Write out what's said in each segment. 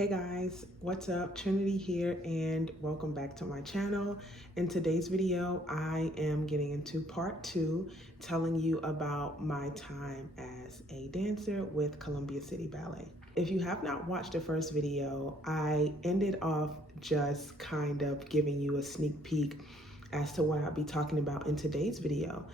Hey guys, what's up? Trinity here and welcome back to my channel. In today's video, I am getting into part 2, telling you about my time as a dancer with Columbia City Ballet. If you have not watched the first video, I ended off just kind of giving you a sneak peek as to what I'll be talking about in today's video.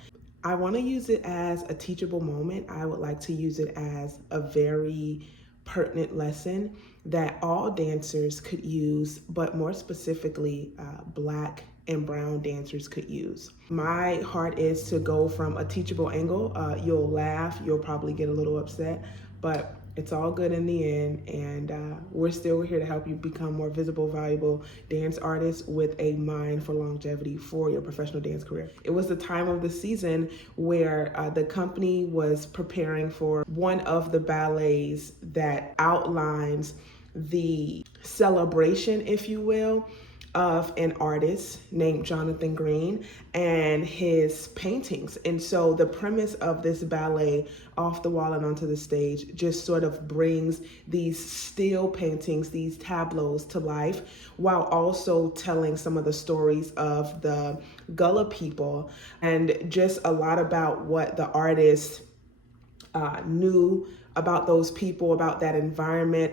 I want to use it as a teachable moment. I would like to use it as a very pertinent lesson that all dancers could use, but more specifically, Black and brown dancers could use. My heart is to go from a teachable angle. You'll laugh, you'll probably get a little upset, but it's all good in the end, and we're still here to help you become more visible, valuable dance artists with a mind for longevity for your professional dance career. It was the time of the season where the company was preparing for one of the ballets that outlines the celebration, if you will, of an artist named Jonathan Green and his paintings. And so the premise of this ballet, Off the Wall and Onto the Stage, just sort of brings these still paintings, these tableaus to life, while also telling some of the stories of the Gullah people and just a lot about what the artist knew about those people, about that environment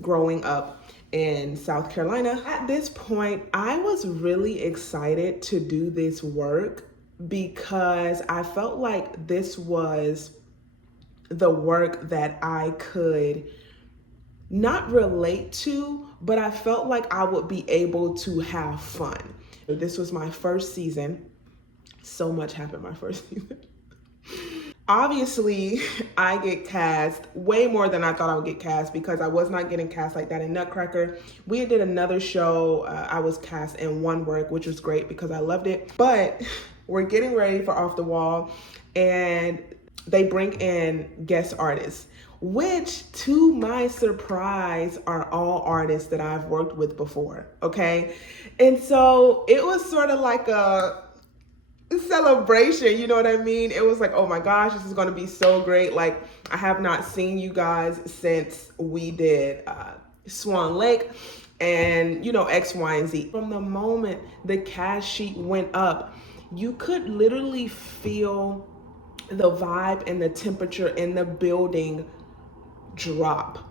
growing up in South Carolina. At this point, I was really excited to do this work because I felt like this was the work that I could not relate to, but I felt like I would be able to have fun. This was my first season. So much happened my first season. Obviously, I get cast way more than I thought I would get cast because I was not getting cast like that in Nutcracker. We did another show. I was cast in one work, which was great because I loved it. But we're getting ready for Off the Wall, and they bring in guest artists, which to my surprise are all artists that I've worked with before, okay? And so it was sort of like a celebration, you know what I mean? It was like, oh my gosh, this is going to be so great. Like, I have not seen you guys since we did Swan Lake and, you know, X, Y, and Z. From the moment the cast sheet went up, you could literally feel the vibe and the temperature in the building drop.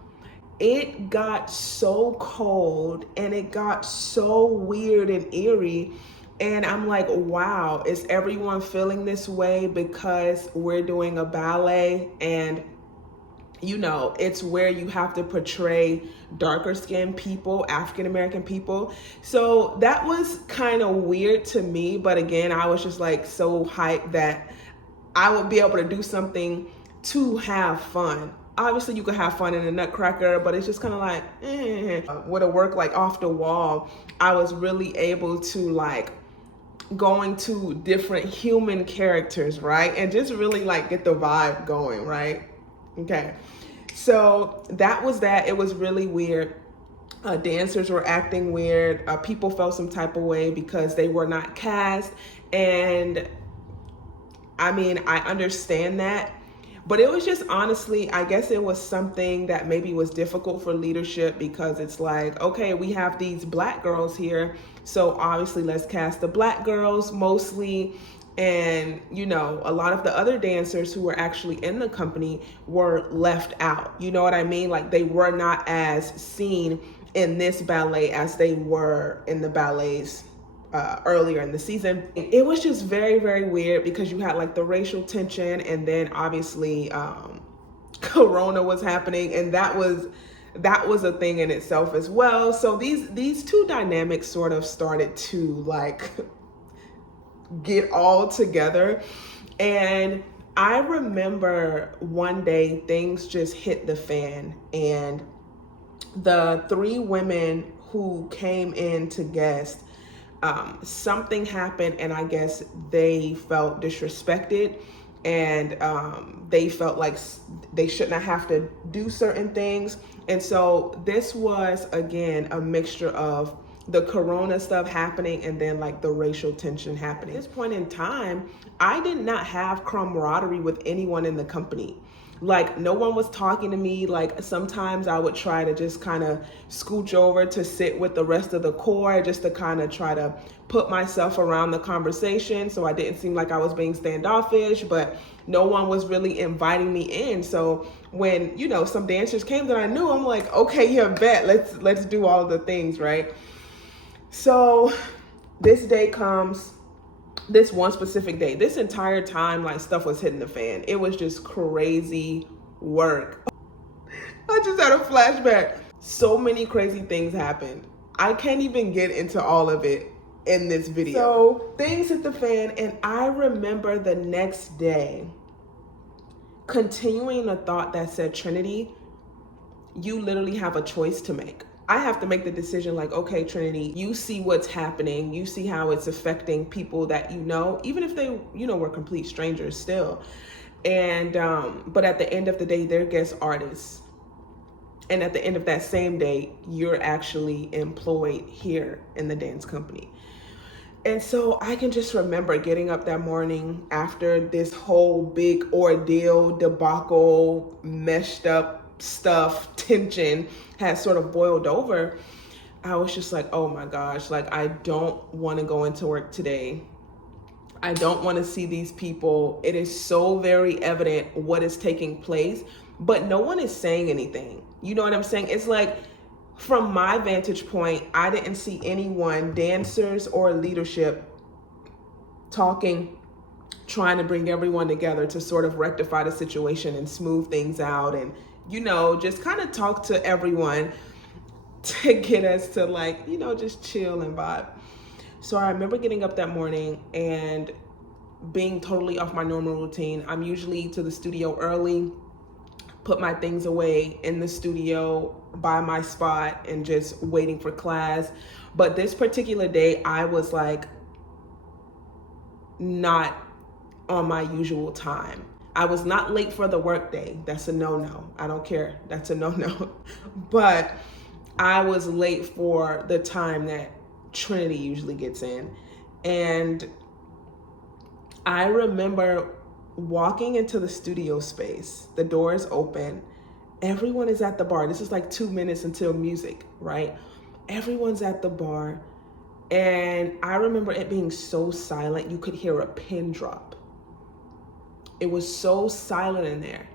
It got so cold and it got so weird and eerie. And I'm like, wow, is everyone feeling this way because we're doing a ballet and, you know, it's where you have to portray darker skinned people, African-American people. So that was kind of weird to me. But again, I was just like so hyped that I would be able to do something to have fun. Obviously, you could have fun in a Nutcracker, but it's just kind of like, with a work like Off the Wall, I was really able to like going to different human characters, right? And just really like get the vibe going, right? Okay. So that was that. It was really weird. Dancers were acting weird. People felt some type of way because they were not cast. And I mean, I understand that. But it was just honestly, I guess it was something that maybe was difficult for leadership because it's like, okay, we have these Black girls here. So obviously let's cast the Black girls mostly. And, you know, a lot of the other dancers who were actually in the company were left out. You know what I mean? Like they were not as seen in this ballet as they were in the ballets earlier in the season. It was just very, very weird because you had like the racial tension, and then obviously Corona was happening, and that was a thing in itself as well. So these two dynamics sort of started to like get all together. And I remember one day things just hit the fan, and the three women who came in to guest, something happened, and I guess they felt disrespected, and they felt like they should not have to do certain things. And so this was, again, a mixture of the Corona stuff happening and then like the racial tension happening. At this point in time, I did not have camaraderie with anyone in the company. Like no one was talking to me. Like sometimes I would try to just kind of scooch over to sit with the rest of the core just to kind of try to put myself around the conversation so I didn't seem like I was being standoffish, but no one was really inviting me in. So when, you know, some dancers came that I knew, I'm like, okay, yeah, bet, let's do all of the things, right? So this day comes, this one specific day, this entire time, like stuff was hitting the fan. It was just crazy work. I just had a flashback. So many crazy things happened. I can't even get into all of it in this video. So things hit the fan, and I remember the next day continuing a thought that said, Trinity, you literally have a choice to make. I have to make the decision like, okay, Trinity, you see what's happening. You see how it's affecting people that you know, even if they, you know, were complete strangers still. And, but at the end of the day, they're guest artists. And at the end of that same day, you're actually employed here in the dance company. And so I can just remember getting up that morning after this whole big ordeal, debacle, messed up stuff, tension had sort of boiled over. I was just like, oh my gosh, like I don't want to go into work today. I don't want to see these people. It is so very evident what is taking place, but no one is saying anything. You know what I'm saying? It's like, from my vantage point, I didn't see anyone, dancers or leadership, talking, trying to bring everyone together to sort of rectify the situation and smooth things out and, you know, just kind of talk to everyone to get us to like, you know, just chill and vibe. So I remember getting up that morning and being totally off my normal routine. I'm usually to the studio early, put my things away in the studio by my spot and just waiting for class. But this particular day, I was like not on my usual time. I was not late for the workday. That's a no-no. I don't care. That's a no-no. But I was late for the time that Trinity usually gets in. And I remember walking into the studio space, the door is open, everyone is at the bar. This is like 2 minutes until music, right? Everyone's at the bar. And I remember it being so silent, you could hear a pin drop. It was so silent in there.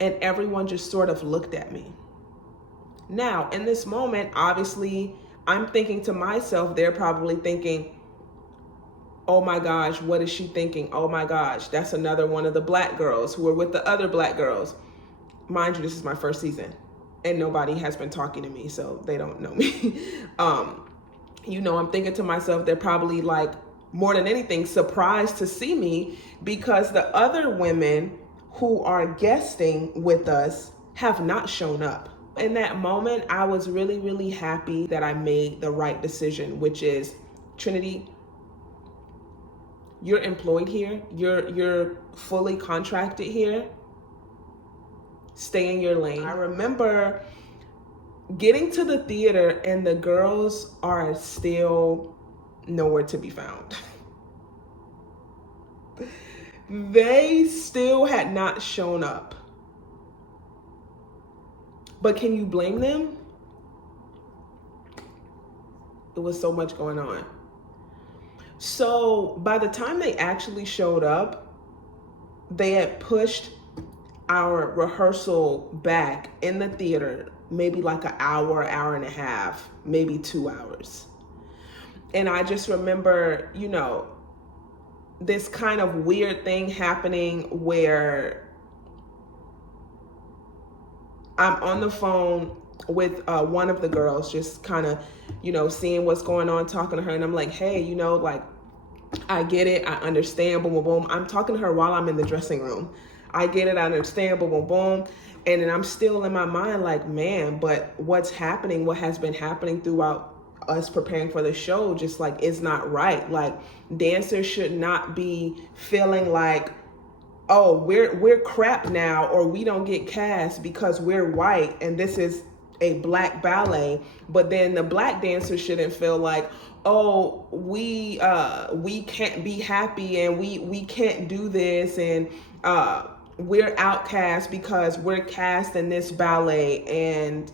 And everyone just sort of looked at me. Now, in this moment, obviously, I'm thinking to myself, they're probably thinking, oh my gosh, what is she thinking? Oh my gosh, that's another one of the black girls who are with the other black girls. Mind you, this is my first season and nobody has been talking to me, so they don't know me. You know, I'm thinking to myself, they're probably like, more than anything, surprised to see me because the other women who are guesting with us have not shown up. In that moment, I was really, really happy that I made the right decision, which is, Trinity, you're employed here. You're fully contracted here. Stay in your lane. I remember getting to the theater and the girls are still nowhere to be found. They still had not shown up. But can you blame them? There was so much going on. So by the time they actually showed up, they had pushed our rehearsal back in the theater, maybe like an hour, hour and a half, maybe 2 hours. And I just remember, you know, this kind of weird thing happening where I'm on the phone with one of the girls, just kind of, you know, seeing what's going on, talking to her. And I'm like, hey, you know, like, I get it. I understand. Boom, boom, boom. I'm talking to her while I'm in the dressing room. I get it. I understand. Boom, boom, boom. And then I'm still in my mind like, man, but what's happening, what has been happening throughout us preparing for the show, just like, it's not right. Like, dancers should not be feeling like, oh, we're crap now, or we don't get cast because we're white and this is a black ballet. But then the black dancers shouldn't feel like, oh, we can't be happy and we can't do this, and we're outcast because we're cast in this ballet and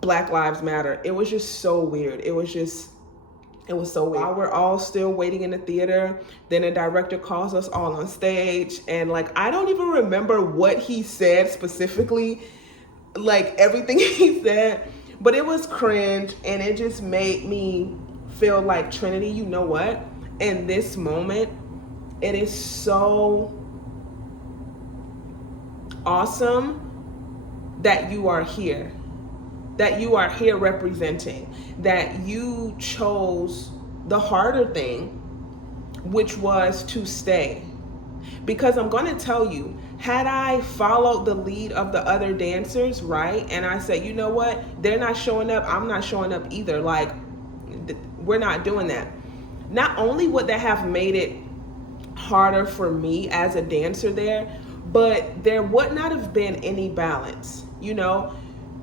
Black Lives Matter. It was just so weird. It was so weird. While we're all still waiting in the theater, then the director calls us all on stage, and like, I don't even remember what he said specifically, like everything he said, but it was cringe, and it just made me feel like, Trinity, you know what? In this moment, it is so awesome that you are here. That you are here representing, that you chose the harder thing, which was to stay. Because I'm gonna tell you, had I followed the lead of the other dancers, right? And I said, you know what? They're not showing up, I'm not showing up either. Like, we're not doing that. Not only would that have made it harder for me as a dancer there, but there would not have been any balance, you know?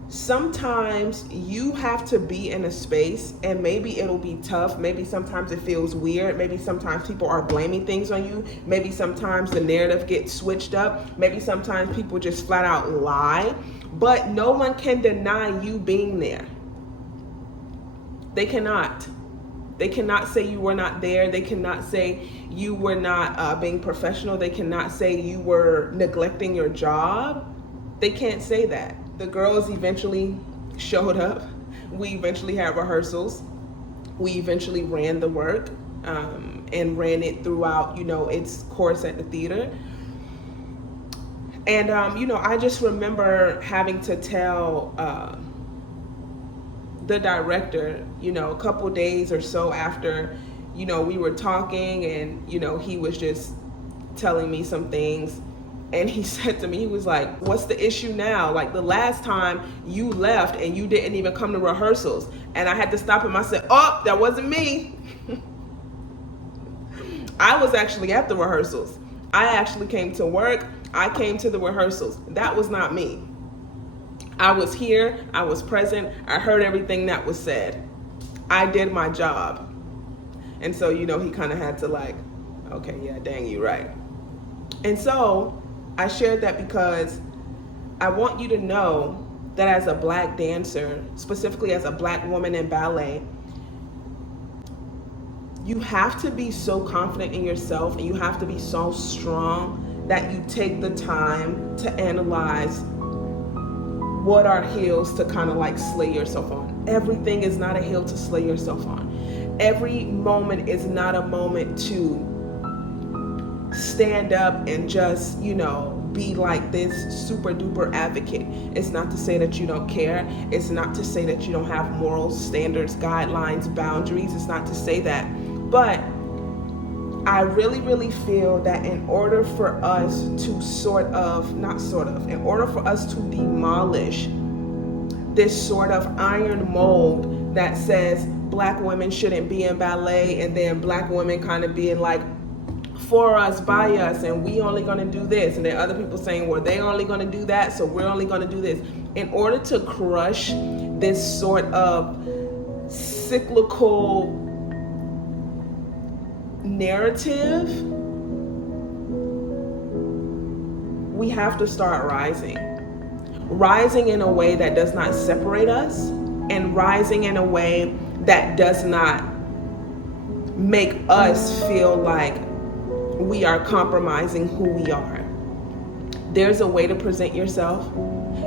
Sometimes you have to be in a space and maybe it'll be tough. Maybe sometimes it feels weird. Maybe sometimes people are blaming things on you. Maybe sometimes the narrative gets switched up. Maybe sometimes people just flat out lie. But no one can deny you being there. They cannot. They cannot say you were not there. They cannot say you were not being professional. They cannot say you were neglecting your job. They can't say that. The girls eventually showed up. We eventually had rehearsals. We eventually ran the work and ran it throughout, you know, its course at the theater. And, you know, I just remember having to tell the director, you know, a couple days or so after, you know, we were talking and, you know, he was just telling me some things. And he said to me, he was like, what's the issue now? Like, the last time you left and you didn't even come to rehearsals. And I had to stop him. I said, oh, that wasn't me. I was actually at the rehearsals. I actually came to work. I came to the rehearsals. That was not me. I was here. I was present. I heard everything that was said. I did my job. And so, you know, he kind of had to like, okay, yeah, dang, you right. And so I shared that because I want you to know that as a Black dancer, specifically as a Black woman in ballet, you have to be so confident in yourself and you have to be so strong that you take the time to analyze what are hills to kind of like slay yourself on. Everything is not a hill to slay yourself on. Every moment is not a moment to stand up and just, you know, be like this super duper advocate. It's not to say that you don't care. It's not to say that you don't have morals, standards, guidelines, boundaries. It's not to say that. But I really, really feel that in order for us to in order for us to demolish this sort of iron mold that says Black women shouldn't be in ballet, and then Black women kind of being like, for us, by us, and we only gonna do this, and then other people saying, well, they only gonna do that, so we're only gonna do this. In order to crush this sort of cyclical narrative, we have to start rising in a way that does not separate us, and rising in a way that does not make us feel like we are compromising who we are. There's a way to present yourself.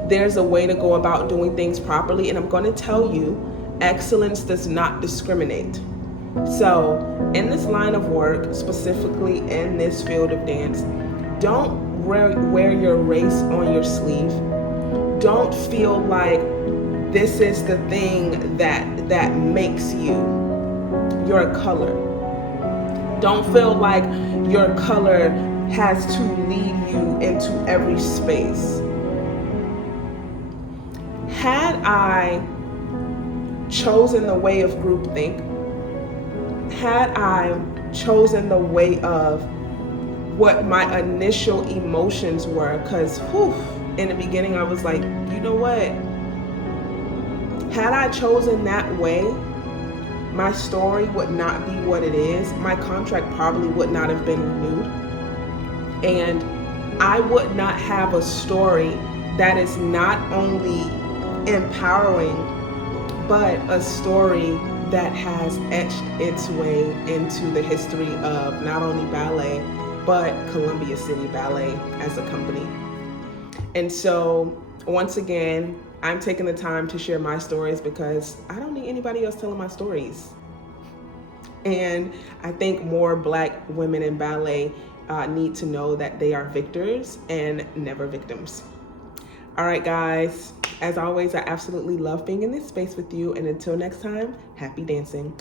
There's a way to go about doing things properly. And I'm going to tell you, excellence does not discriminate. So in this line of work, specifically in this field of dance, don't wear your race on your sleeve. Don't feel like this is the thing that makes you your color. Don't feel like your color has to lead you into every space. Had I chosen the way of groupthink, had I chosen the way of what my initial emotions were, because in the beginning I was like, you know what? Had I chosen that way, my story would not be what it is. My contract probably would not have been renewed. And I would not have a story that is not only empowering, but a story that has etched its way into the history of not only ballet, but Columbia City Ballet as a company. And so, once again, I'm taking the time to share my stories because I don't need anybody else telling my stories. And I think more Black women in ballet need to know that they are victors and never victims. All right, guys. As always, I absolutely love being in this space with you. And until next time, happy dancing.